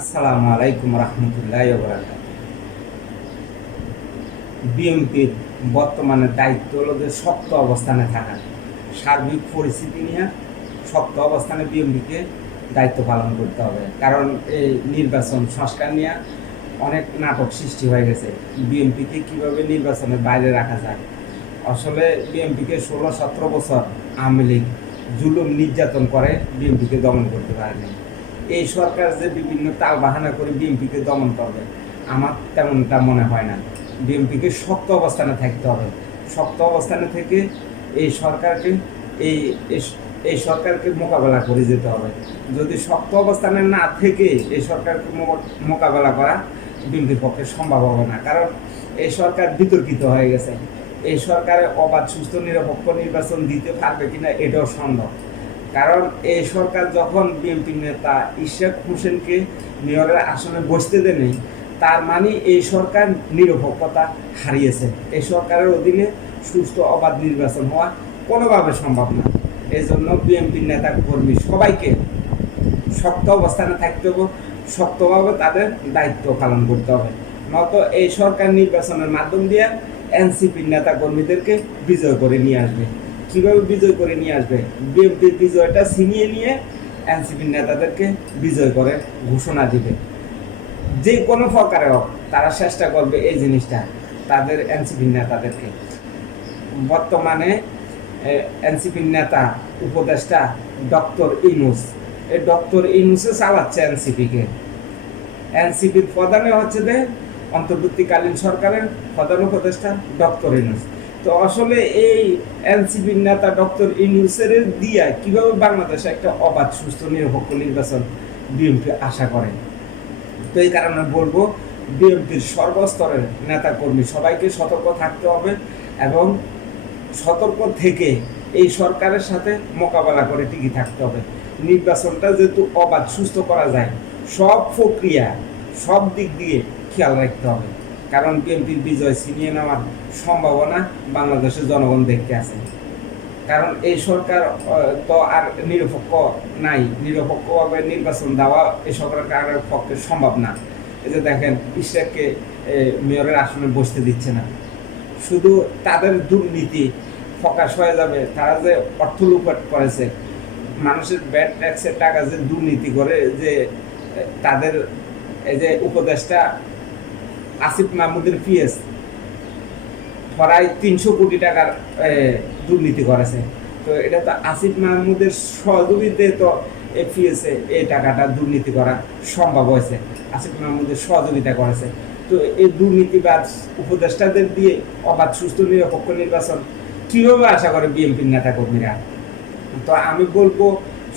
আসসালামু আলাইকুম রহমতুল্লাহ বর্তমানে দায়িত্ব হলো যে শক্ত অবস্থানে থাকা। সার্বিক পরিস্থিতি নিয়ে শক্ত অবস্থানে দায়িত্ব পালন করতে হবে। কারণ এই নির্বাচন সংস্কার নিয়ে অনেক নাটক সৃষ্টি হয়ে গেছে। বিএনপিকে কীভাবে নির্বাচনের বাইরে রাখা যায়? আসলে বিএনপিকে ষোলো সতেরো বছর আওয়ামী লীগ জুলুম নির্যাতন করে বিএনপিকে দমন করতে পারেনি। এই সরকার যে বিভিন্ন তাল বাহানা করে বিএনপিকে দমন করবে, আমার তেমনটা মনে হয় না। বিএনপিকে শক্ত অবস্থানে থাকতে হবে। শক্ত অবস্থানে থেকে এই সরকারকে, এই, এই- সরকারকে মোকাবেলা করে যেতে হবে। যদি শক্ত অবস্থানে না থেকে এই সরকারকে মোকাবেলা করা বিএনপির পক্ষে সম্ভব হবে না। কারণ এই সরকার বিতর্কিত হয়ে গেছে। এই সরকারে অবাধ সুস্থ নিরপেক্ষ নির্বাচন দিতে পারবে কিনা এটাও সম্ভব কারণ এই সরকার যখন বিএনপি নেতা ইশাক হোসেনকে মেয়রের আসনে বসতে দেয়নি তার মানে এই সরকার নিরপেক্ষতা হারিয়েছে। এই সরকারের অধীনে সুস্থ অবাধ নির্বাচন হওয়া কোনোভাবে সম্ভব না। এই জন্য বিএনপির নেতা কর্মী সবাইকে শক্ত অবস্থানে থাকতে হবে, শক্তভাবে তাদের দায়িত্ব পালন করতে হবে। নয়তো এই সরকার নির্বাচনের মাধ্যম দিয়ে এনসিপির নেতা কর্মীদেরকে বিজয় করে নিয়ে আসবে। কীভাবে বিজয় করে নিয়ে আসবে? বিএনপির বিজয়টা ছিনিয়ে নিয়ে এনসিপির নেতাদেরকে বিজয় করে ঘোষণা দিবে। যে কোনো প্রকারে হোক, তারা চেষ্টা করবে এই জিনিসটা, তাদের এনসিপির নেতাদেরকে। বর্তমানে এনসিপির নেতা, উপদেষ্টা ডক্টর ইনুস এই ডক্টর ইনুসে চালাচ্ছে এনসিপিকে। এনসিপির প্রধানে হচ্ছে যে অন্তর্বর্তীকালীন সরকারের প্রধান উপদেষ্টা ডক্টর ইনুস তো আসলে এই এনসিপির নেতা ডক্টর ইনুসের দিয়া কীভাবে বাংলাদেশে একটা অবাধ, সুস্থ, নিরপেক্ষ নির্বাচন বিএনপি আশা করে? তো এই কারণে বলব, বিএনপির সর্বস্তরের নেতাকর্মী সবাইকে সতর্ক থাকতে হবে এবং সতর্ক থেকে এই সরকারের সাথে মোকাবেলা করে টিকে থাকতে হবে। নির্বাচনটা যেহেতু অবাধ, সুস্থ করা যায়, সব প্রক্রিয়া, সব দিক দিয়ে খেয়াল রাখতে হবে। কারণ বিএনপির বিজয় ছিনিয়ে নেওয়ার সম্ভাবনা বাংলাদেশের জনগণ দেখতে আছে। কারণ এই সরকার তো আর নিরপেক্ষ নাই। নিরপেক্ষভাবে নির্বাচন দেওয়া এই সরকারের পক্ষে সম্ভব না। এই যে দেখেন ইশরাককে মেয়রের আসনে বসতে দিচ্ছে না। শুধু তাদের দুর্নীতি ফকাস হয়ে যাবে, তারা যে অর্থ লুপাট করেছে, মানুষের ব্যাড ট্যাক্সের টাকা যে দুর্নীতি করে যে তাদের, এই যে উপদেশটা আসিফ মাহমুদের পিএস প্রায় তিনশো কোটি টাকার দুর্নীতি করেছে। তো এটা তো আসিফ মাহমুদের সহযোগিতায় তো এফিএসে এই টাকাটা দুর্নীতি করা সম্ভব হয়েছে। আসিফ মাহমুদের সহযোগিতা করেছে। তো এই দুর্নীতিবাদ উপদেষ্টাদের দিয়ে অবাধ সুস্থ নিরপেক্ষ নির্বাচন কীভাবে আশা করে বিএনপির নেতা কর্মীরা তো আমি বলব,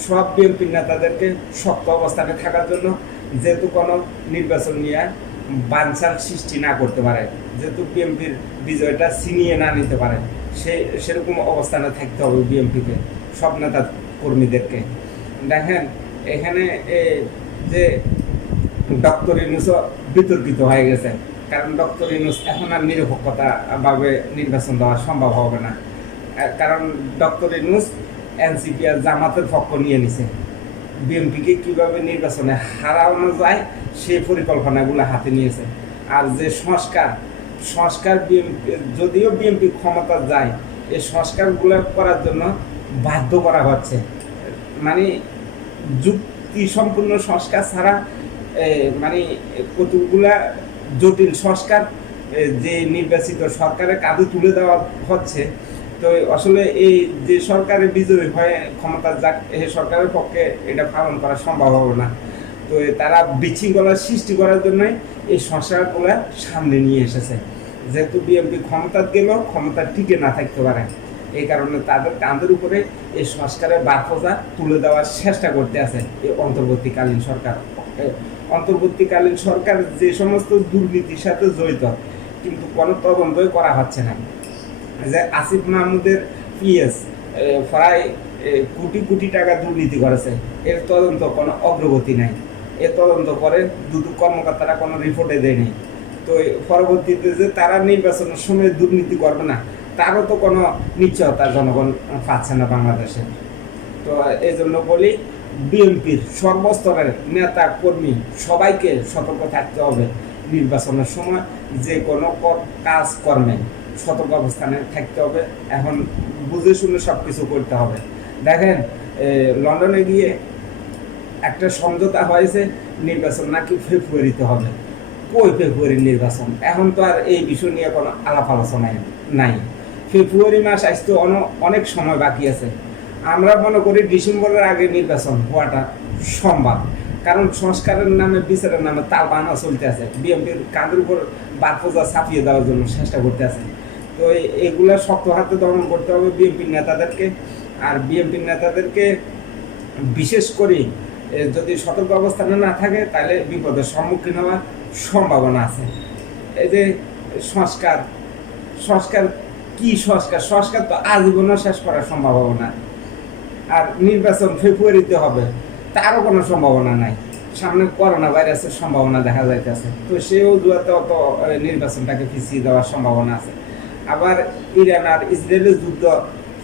সব বিএনপির নেতাদেরকে শক্ত অবস্থানে থাকার জন্য যেহেতু কোনো নির্বাচন নিয়ে বানসার সৃষ্টি না করতে পারে, যেহেতু বিএনপির বিজয়টা ছিনিয়ে না নিতে পারে, সে, সেরকম অবস্থানে থাকতে হবে বিএনপিকে সব নেতা কর্মীদেরকে। দেখেন, এখানে যে ডক্টর ইনুসও বিতর্কিত হয়ে গেছে, কারণ ডক্টর ইনুস এখন আর নিরপেক্ষতা ভাবে নির্বাচন দেওয়া সম্ভব হবে না। কারণ ডক্টর ইনুস এনসিপি আর জামাতের পক্ষ নিয়ে নিছে। বিএনপিকে কীভাবে নির্বাচনে হারানো যায় সেই পরিকল্পনাগুলো হাতে নিয়েছে। আর যে সংস্কার সংস্কার বিএনপি, যদিও বিএনপি ক্ষমতা যায়, এই সংস্কারগুলো করার জন্য বাধ্য করা হচ্ছে। মানে যুক্তি সম্পূর্ণ সংস্কার ছাড়া মানে কতগুলা জটিল সংস্কার যে নির্বাচিত সরকারের কাঁধে তুলে দেওয়া হচ্ছে তো আসলে এই যে সরকারের বিজয়ী হয়ে ক্ষমতা যাক, এই সরকারের পক্ষে এটা পালন করা সম্ভব হবে না। তো তারা বিশৃঙ্খলার সৃষ্টি করার জন্যই এই সংস্কারগুলো সামনে নিয়ে এসেছে। যেহেতু বিএনপি ক্ষমতা গেলেও ক্ষমতা টিকে না থাকতে পারে। এই কারণে তাদের কাঁধের উপরে এই সংস্কারের বারফোজা তুলে দেওয়ার চেষ্টা করতে আছে এই অন্তর্বর্তীকালীন সরকার। অন্তর্বর্তীকালীন সরকার যে সমস্ত দুর্নীতির সাথে জড়িত, কিন্তু কোনো তদন্তই করা হচ্ছে না। যে আসিফ মাহমুদের পিএস প্রায় কোটি কোটি টাকা দুর্নীতি করেছে। এর তদন্ত কোনো অগ্রগতি নাই। এ তদন্ত করে দুদু কর্মকর্তারা কোনো রিপোর্টে দেয়নি। তো পরবর্তীতে যে তারা নির্বাচনের সময় দুর্নীতি করবে না, তারও তো কোনো নিশ্চয়তা জনগণ পাচ্ছে না বাংলাদেশে। তো এই জন্য বলি, বিএনপির সর্বস্তরের নেতা, কর্মী সবাইকে সতর্ক থাকতে হবে নির্বাচনের সময় যে কোনো কাজ কর্মে সতর্ক অবস্থানে থাকতে হবে। এখন বুঝে শুনে সব কিছু করতে হবে। দেখেন লন্ডনে গিয়ে একটা সমঝোতা হয়েছে, নির্বাচন নাকি ফেব্রুয়ারিতে হবে। কই ফেব্রুয়ারির নির্বাচন? এখন তো আর এই বিষয় নিয়ে কোনো আলাপ আলোচনায় নাই। ফেব্রুয়ারি মাস আসতে অন- অনেক সময় বাকি আছে। আমরা মনে করি ডিসেম্বরের আগে নির্বাচন হওয়াটা সম্ভব। কারণ সংস্কারের নামে, বিচারের নামে তাল বানা চলতে আছে। বিএনপির কাঁধের উপর বারপোজা ছাপিয়ে দেওয়ার জন্য চেষ্টা করতে আছে। তো এগুলা শক্ত হাতে দমন করতে হবে বিএনপির নেতাদেরকে। আর বিএনপির নেতাদেরকে বিশেষ করে যদি সতর্ক অবস্থানে না থাকে, তাহলে বিপদের সম্মুখীন হওয়ার সম্ভাবনা আছে। এই যে সংস্কার সংস্কার কি সংস্কার? সংস্কার তো আজীবনও শেষ করার সম্ভাবনা। আর নির্বাচন ফেব্রুয়ারিতে হবে তারও কোনো সম্ভাবনা নাই। সামনে করোনা ভাইরাসের সম্ভাবনা দেখা যাইতেছে। তো সেই অজুহাতে অত নির্বাচনটাকে পিছিয়ে দেওয়ার সম্ভাবনা আছে। আবার ইরান আর ইসরায়েলের যুদ্ধ,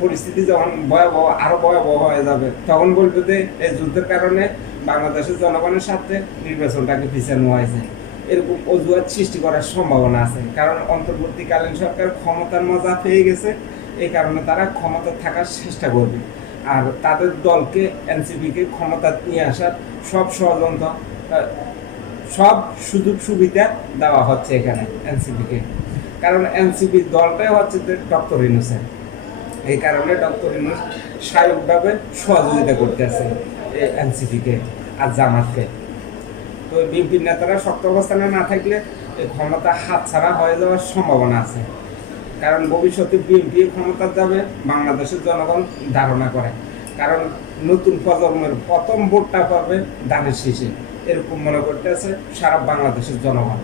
পরিস্থিতি যখন ভয়াবহ, আরও ভয়াবহ হয়ে যাবে, তখন বলবে যে এই যুদ্ধের কারণে বাংলাদেশের জনগণের সাথে নির্বাচনটাকে পিছানো হয়েছে। এরকম অজুহাত সৃষ্টি করার সম্ভাবনা আছে, কারণ অন্তর্বর্তীকালীন সরকার ক্ষমতার মজা পেয়ে গেছে, এই কারণে তারা ক্ষমতা থাকার চেষ্টা করবে। আর তাদের দলকে, এনসিপিকে ক্ষমতা নিয়ে আসার সব ষড়যন্ত্র সব সুযোগ সুবিধা দেওয়া হচ্ছে এখানে, এনসিপিকে। কারণ এনসিপি দলটাই হচ্ছে ডক্টর ইনুসেন এই কারণে ডক্টর ইনুস স্বাভাবিকভাবে সহযোগিতা করতে আছে এনসিপিকে আর জামাতকে। তো বিএনপির নেতারা শক্ত অবস্থানে না থাকলে এই ক্ষমতা হাতছাড়া হয়ে যাওয়ার সম্ভাবনা আছে। কারণ ভবিষ্যতে বিএনপি ক্ষমতা যাবে, বাংলাদেশের জনগণ ধারণা করে। কারণ নতুন প্রজন্মের প্রথম ভোটটা পাবে দানের শীষে। এরকম মনে করতে আছে সারা বাংলাদেশের জনগণ।